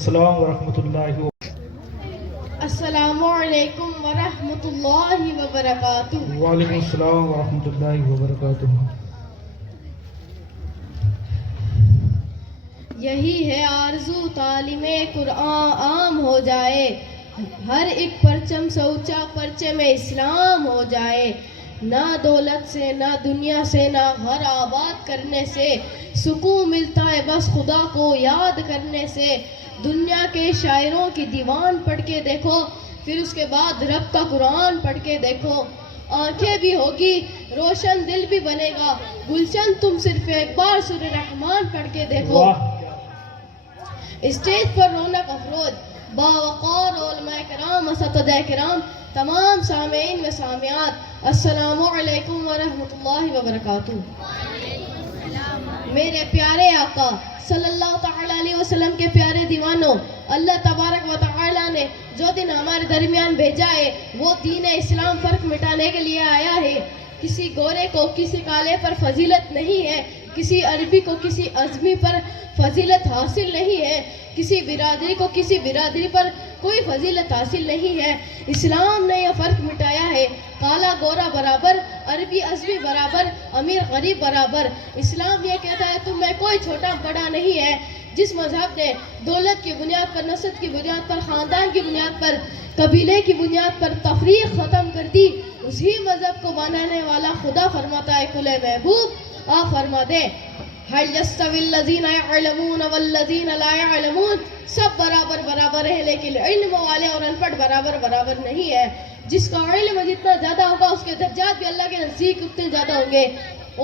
السلام ورحمۃ اللہ السلام علیکم ورحمۃ اللہ وبرکاتہ۔ وعلیکم السلام ورحمۃ اللہ وبرکاتہ۔ یہی ہے آرزو تعلیم قرآن عام ہو جائے، ہر ایک پرچم سے اونچا پرچم اسلام ہو جائے۔ نہ دولت سے نہ دنیا سے نہ گھر آباد کرنے سے، سکون ملتا ہے بس خدا کو یاد کرنے سے۔ دنیا کے شاعروں کی دیوان پڑھ کے دیکھو، پھر اس کے بعد رب کا قرآن پڑھ کے دیکھو، آنکھیں بھی ہوگی روشن دل بھی بنے گا۔ گلشن تم صرف ایک بار سورہ رحمان پڑھ کے دیکھو۔ اسٹیج پر رونق افروز باوقار علماء کرام، اساتذہ کرام، تمام سامعین و سامعات، السلام علیکم ورحمۃ اللہ وبرکاتہ۔ میرے پیارے آقا صلی اللہ تعالیٰ علیہ وسلم کے پیارے دیوانوں، اللہ تبارک و تعالیٰ نے جو دن ہمارے درمیان بھیجا ہے وہ دین اسلام فرق مٹانے کے لیے آیا ہے۔ کسی گورے کو کسی کالے پر فضیلت نہیں ہے، کسی عربی کو کسی عجمی پر فضیلت حاصل نہیں ہے، کسی برادری کو کسی برادری پر کوئی فضیلت حاصل نہیں ہے۔ اسلام نے یہ فرق مٹایا ہے، کالا گورا برابر، عربی عجمی برابر، امیر غریب برابر۔ اسلام یہ کہتا ہے تم میں کوئی چھوٹا بڑا نہیں ہے۔ جس مذہب نے دولت کی بنیاد پر، نسل کی بنیاد پر، خاندان کی بنیاد پر، قبیلے کی بنیاد پر تفریق ختم کر دی، اسی مذہب کو بنانے والا خدا فرماتا ہے کل محبوب آپ فرما دے هل يستوي الذين يعلمون والذين لا يعلمون، سب برابر برابر ہیں، لیکن علم والے اور ان پڑھ برابر برابر نہیں ہے۔ جس کا علم جتنا زیادہ ہوگا اس کے درجات بھی اللہ کے نزدیک اتنے زیادہ ہوں گے۔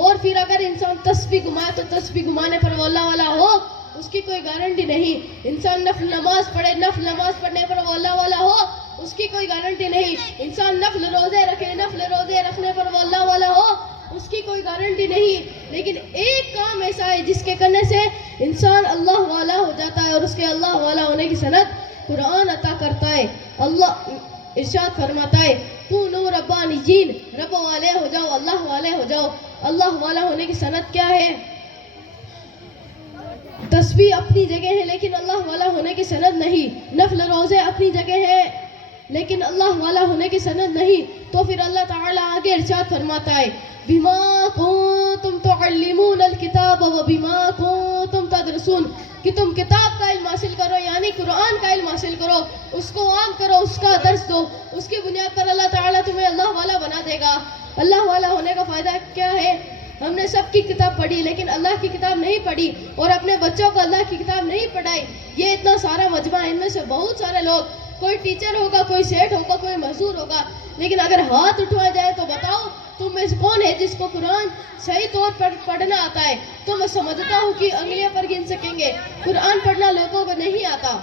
اور پھر اگر انسان تسبیح گھمائے تو تسبیح گھمانے پر وہ اللہ والا ہو، اس کی کوئی گارنٹی نہیں۔ انسان نفل نماز پڑھے، نفل نماز پڑھنے پر وہ اللہ والا ہو، اس کی کوئی گارنٹی نہیں۔ انسان نفل روزے رکھے، نفل روزے رکھنے پر وہ اللہ والا ہو، اس کی کوئی گارنٹی نہیں۔ لیکن ایک کام ایسا ہے جس کے کرنے سے انسان اللہ والا ہو جاتا ہے، اور اس کے اللہ والا ہونے کی سند قرآن عطا کرتا ہے۔ اللہ ارشاد فرماتا ہے کونوا ربانیین، رب والے ہو جاؤ، اللہ والے ہو جاؤ۔ اللہ والا ہونے کی سند کیا ہے؟ تسبیح اپنی جگہ ہے لیکن اللہ والا ہونے کی سند نہیں۔ نفل روزے اپنی جگہ ہے لیکن اللہ والا ہونے کی سند نہیں۔ تو پھر اللہ تعالیٰ آگے ارشاد فرماتا ہے بما کنتم تعلمون الکتاب وبما کنتم تدرسون، کہ تم کتاب کا علم حاصل کرو، یعنی قرآن کا علم حاصل کرو، اس کو عام کرو، اس کا درس دو، اس کی بنیاد پر اللہ تعالیٰ تمہیں اللہ والا بنا دے گا۔ اللہ والا ہونے کا فائدہ کیا ہے؟ ہم نے سب کی کتاب پڑھی لیکن اللہ کی کتاب نہیں پڑھی، اور اپنے بچوں کو اللہ کی کتاب نہیں پڑھائی۔ یہ اتنا سارا مجمع، ان میں سے بہت سارے لوگ، کوئی ٹیچر ہوگا، کوئی سیٹ ہوگا، کوئی مزدور ہوگا، لیکن اگر ہاتھ اٹھوایا جائے تو بتاؤ تم میں سے کون ہے جس کو قرآن صحیح طور پر پڑھنا آتا ہے؟ تو میں سمجھتا ہوں کہ انگلیاں پر گن سکیں گے، قرآن پڑھنا لوگوں کو نہیں آتا۔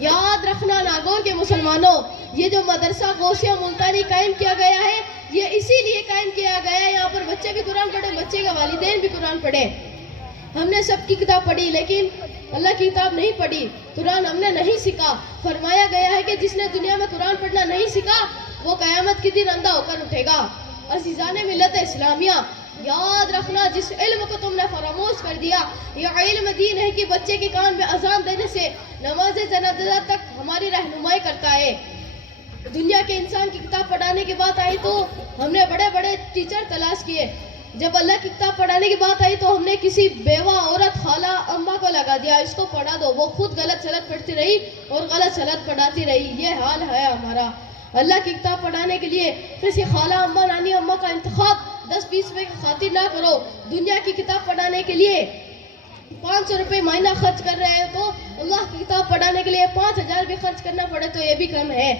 یاد رکھنا ناگور کے مسلمانوں، یہ جو مدرسہ غوثیہ ملتانی قائم کیا گیا ہے، یہ اسی لیے قائم کیا گیا ہے یہاں پر بچے بھی قرآن پڑھیں، بچے کے والدین بھی قرآن پڑھیں۔ ہم نے سب کی کتاب پڑھی لیکن اللہ کی کتاب نہیں پڑھی، قرآن ہم نے نہیں سیکھا۔ فرمایا گیا ہے کہ جس نے دنیا میں قرآن پڑھنا نہیں سیکھا وہ قیامت کے دن اندھا ہو کر اٹھے گا۔ عزیزان ملت اسلامیہ، یاد رکھنا جس علم کو تم نے فراموش کر دیا، یہ علم دین ہے کہ بچے کے کان میں اذان دینے سے نماز جنازہ تک ہماری رہنمائی کرتا ہے۔ دنیا کے انسان کی کتاب پڑھانے کی بات آئی تو ہم نے بڑے بڑے ٹیچر تلاش کیے، جب اللہ کی کتاب پڑھانے کی بات آئی تو ہم نے کسی بیوہ عورت خالہ اماں کو لگا دیا اس کو پڑھا دو، وہ خود غلط سلط پڑھتی رہی اور غلط سلط پڑھاتی رہی۔ یہ حال ہے ہمارا۔ اللہ کی کتاب پڑھانے کے لیے کسی خالہ اماں نانی اماں کا انتخاب 10-20 روپے کی خاطر نہ کرو۔ دنیا کی کتاب پڑھانے کے لیے 500 روپے مہینہ خرچ کر رہے ہیں تو اللہ کی کتاب پڑھانے کے لیے 5000 بھی خرچ کرنا پڑے تو یہ بھی کم ہے۔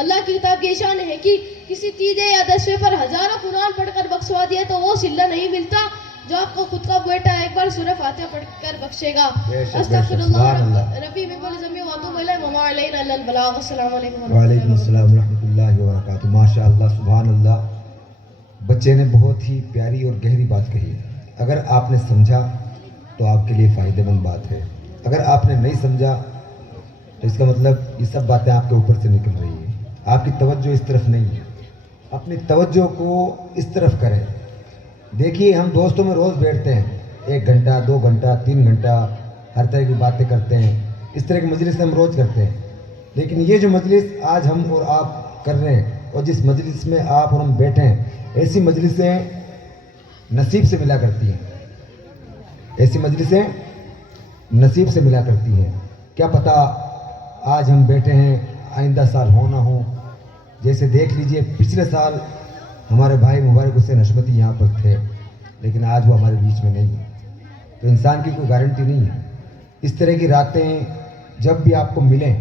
اللہ کی کتاب کی شان ہے کہ کسی تیجے یا 10ویں پر ہزاروں قرآن پڑھ کر بخشوا دیا تو وہ صلہ نہیں ملتا جو آپ کو خود کا بیٹا ایک بار سورہ فاتحہ پڑھ کر بخشے گا۔ استغفر اللہ ربی من کل ذنب واتوب الیہ وما علینا الا البلاغ۔ السلام علیکم وعلیکم السلام ورحمۃ اللہ وبرکاتہ۔ ماشاء اللہ، سبحان اللہ، بچے نے بہت ہی پیاری اور گہری بات کہی۔ اگر آپ نے سمجھا تو آپ کے لیے فائدہ مند بات ہے، اگر آپ نے نہیں سمجھا تو اس کا مطلب یہ سب باتیں آپ کے اوپر سے نکل رہی ہیں، آپ کی توجہ اس طرف نہیں ہے۔ اپنی توجہ کو اس طرف کریں۔ دیکھیے ہم دوستوں میں روز بیٹھتے ہیں، 1 گھنٹہ 2 گھنٹہ 3 گھنٹہ ہر طرح کی باتیں کرتے ہیں، اس طرح کی مجلس ہم روز کرتے ہیں، لیکن یہ جو مجلس آج ہم اور آپ کر رہے ہیں اور جس مجلس میں آپ اور ہم بیٹھے ہیں، ایسی مجلسیں نصیب سے ملا کرتی ہیں، ایسی مجلسیں نصیب سے ملا کرتی ہیں۔ کیا پتہ آج ہم بیٹھے ہیں، آئندہ سال ہو نہ ہو۔ جیسے دیکھ لیجئے پچھلے سال ہمارے بھائی مبارک حسین حشمتی یہاں پر تھے، لیکن آج وہ ہمارے بیچ میں نہیں ہے، تو انسان کی کوئی گارنٹی نہیں ہے۔ اس طرح کی راتیں جب بھی آپ کو ملیں،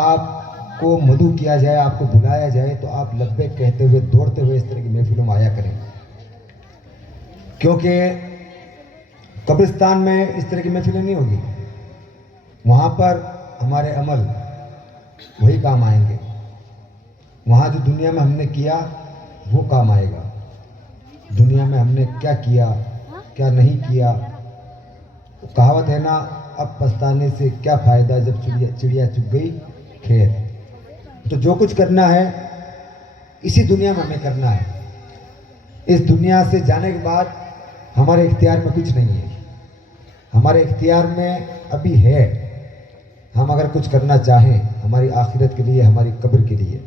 آپ کو مدعو کیا جائے، آپ کو بلایا جائے، تو آپ لبیک کہتے ہوئے دوڑتے ہوئے اس طرح کی محفلوں میں آیا کریں، کیونکہ قبرستان میں اس طرح کی محفلیں نہیں ہوگی، وہاں پر ہمارے عمل وہی کام آئیں گے، وہاں جو دنیا میں ہم نے کیا وہ کام آئے گا، دنیا میں ہم نے کیا کیا کیا نہیں کیا۔ کہاوت ہے نا، اب پچھتانے سے کیا فائدہ جب چڑیا چگ گئی کھیت۔ تو جو کچھ کرنا ہے اسی دنیا میں ہمیں کرنا ہے، اس دنیا سے جانے کے بعد ہمارے اختیار میں کچھ نہیں ہے، ہمارے اختیار میں ابھی ہے، ہم اگر کچھ کرنا چاہیں ہماری آخرت کے لیے، ہماری قبر کے لیے۔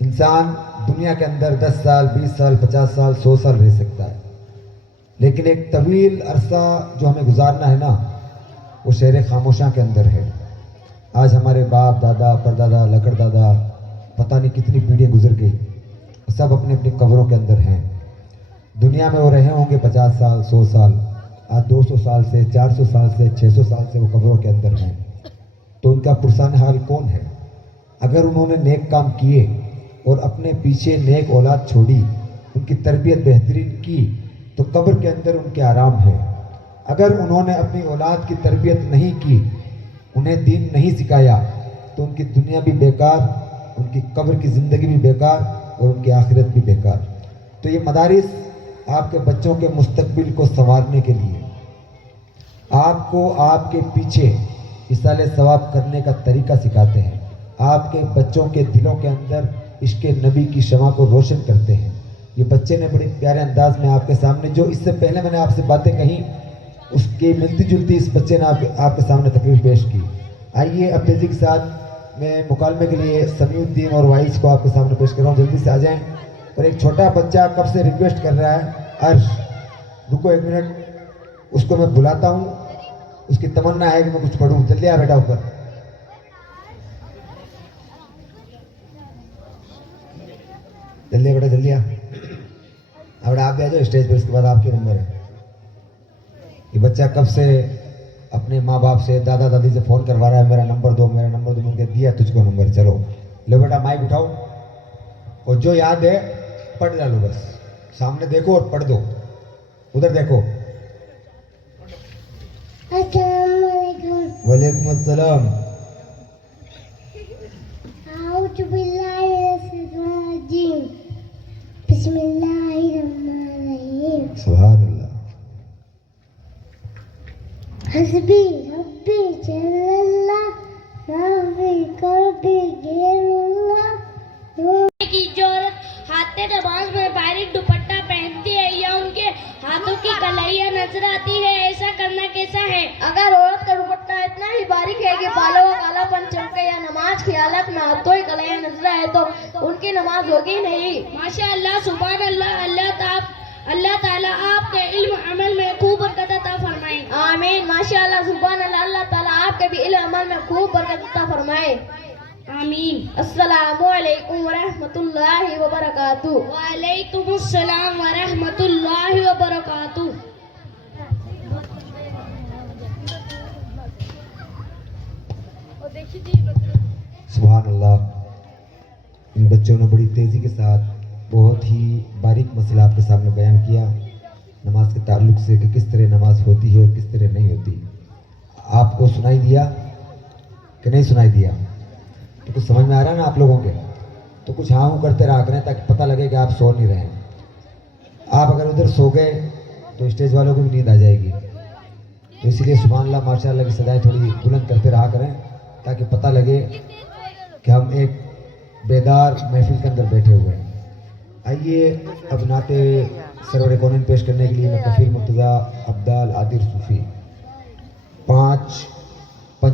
انسان دنیا کے اندر 10 سال 20 سال 50 سال 100 سال رہ سکتا ہے، لیکن ایک طویل عرصہ جو ہمیں گزارنا ہے نا، وہ شہر خاموشاں کے اندر ہے۔ آج ہمارے باپ دادا پردادا لکڑ دادا پتہ نہیں کتنی پیڑھیاں گزر گئی، سب اپنی اپنی قبروں کے اندر ہیں۔ دنیا میں وہ رہے ہوں گے 50 سال 100 سال، آج 200 سال سے 400 سال سے 600 سال سے وہ قبروں کے اندر ہیں، تو ان کا پرسان حال کون ہے؟ اگر انہوں نے نیک کام کیے اور اپنے پیچھے نیک اولاد چھوڑی، ان کی تربیت بہترین کی، تو قبر کے اندر ان کے آرام ہے۔ اگر انہوں نے اپنی اولاد کی تربیت نہیں کی، انہیں دین نہیں سکھایا، تو ان کی دنیا بھی بیکار، ان کی قبر کی زندگی بھی بیکار اور ان کی آخرت بھی بیکار۔ تو یہ مدارس آپ کے بچوں کے مستقبل کو سنوارنے کے لیے، آپ کو آپ کے پیچھے اصلاح ثواب کرنے کا طریقہ سکھاتے ہیں، آپ کے بچوں کے دلوں کے اندر عشق نبی کی شمع کو روشن کرتے ہیں۔ یہ بچے نے بڑے پیارے انداز میں آپ کے سامنے، جو اس سے پہلے میں نے آپ سے باتیں کہیں، اس کی ملتی جلتی اس بچے نے آپ کے سامنے تقریر پیش کی۔ آئیے اب تیزی کے ساتھ میں مکالمے کے لیے سمیع الدین اور وائس کو آپ کے سامنے پیش کر رہا ہوں، جلدی سے آ جائیں۔ اور ایک چھوٹا بچہ کب سے ریکویسٹ کر رہا ہے، عرش رکو 1 منٹ، اس کو میں بلاتا ہوں، اس کی تمنا ہے کہ میں کچھ پڑھوں، جلدی آ بیٹا اوپر، جلدی بیٹا جلدی آ بیٹا، آپ بھی آ جاؤ اسٹیج پہ، اس کے بعد آپ کے نمبر ہے۔ یہ بچہ کب سے اپنے ماں باپ سے دادا دادی سے فون کروا رہا ہے، میرا نمبر دو میرا نمبر دو، میں نے دیا تجھ کو نمبر، چلو لو بیٹا مائک اٹھاؤ اور جو یاد ہے پڑھ ڈالو، بس سامنے دیکھو اور پڑھ دو، ادھر دیکھو۔ السلام علیکم۔ وعلیکم السلام۔ اعوذ باللہ من الشیطان الرجیم، بسم اللہ الرحمن الرحیم۔ سبحان اللہ۔ حسبی ربی جل اللہ، ربی کربی غیر اللہ۔ کی جو عورت ہاتھ نماز میں باریک دوپٹہ پہنتی ہے یا ان کے ہاتھوں کی کلائیاں نظر آتی ہے، ایسا کرنا کیسا ہے؟ اگر عورت کا دوپٹہ اتنا ہی باریک ہے کہ بالوں کا کالا پن چمکے یا نماز کی حالت میں ہاتھوں ہی کلیاں نظر آئے، تو ان کی نماز ہوگی نہیں۔ ماشاء اللہ، سبحان اللہ، اللہ تعالیٰ آپ کے علم عمل میں خوب برکت عطا فرمائے۔ آمین، ماشاء اللہ، سبحان اللہ، اللہ تعالیٰ آپ کے بھی علم عمل میں خوب برکت عطا فرمائے۔ آمین۔ السلام علیکم ورحمۃ اللہ وبرکاتہ۔ وعلیکم السلام ورحمۃ اللہ وبرکاتہ۔ سبحان اللہ۔ ان بچوں نے بڑی تیزی کے ساتھ بہت ہی باریک مسئلہ آپ کے سامنے بیان کیا، نماز کے تعلق سے کہ کس طرح نماز ہوتی ہے اور کس طرح نہیں ہوتی۔ آپ کو سنائی دیا کہ نہیں سنائی دیا؟ تو کچھ سمجھ میں آ رہا ہے نا آپ لوگوں کے؟ تو کچھ ہاں ہوں کرتے رہا کریں تاکہ پتہ لگے کہ آپ سو نہیں رہے ہیں۔ آپ اگر ادھر سو گئے تو اسٹیج والوں کو بھی نیند آ جائے گی، تو اس لیے سبحان اللہ ماشاء اللہ کی صدائیں تھوڑی بلند کرتے رہا کریں تاکہ پتہ لگے کہ ہم ایک بیدار محفل کے اندر بیٹھے ہوئے ہیں۔ آئیے اب نعت سرور کونین پیش کرنے کے لیے میں کفیل مرتضیٰ عبدال عادر صوفی 5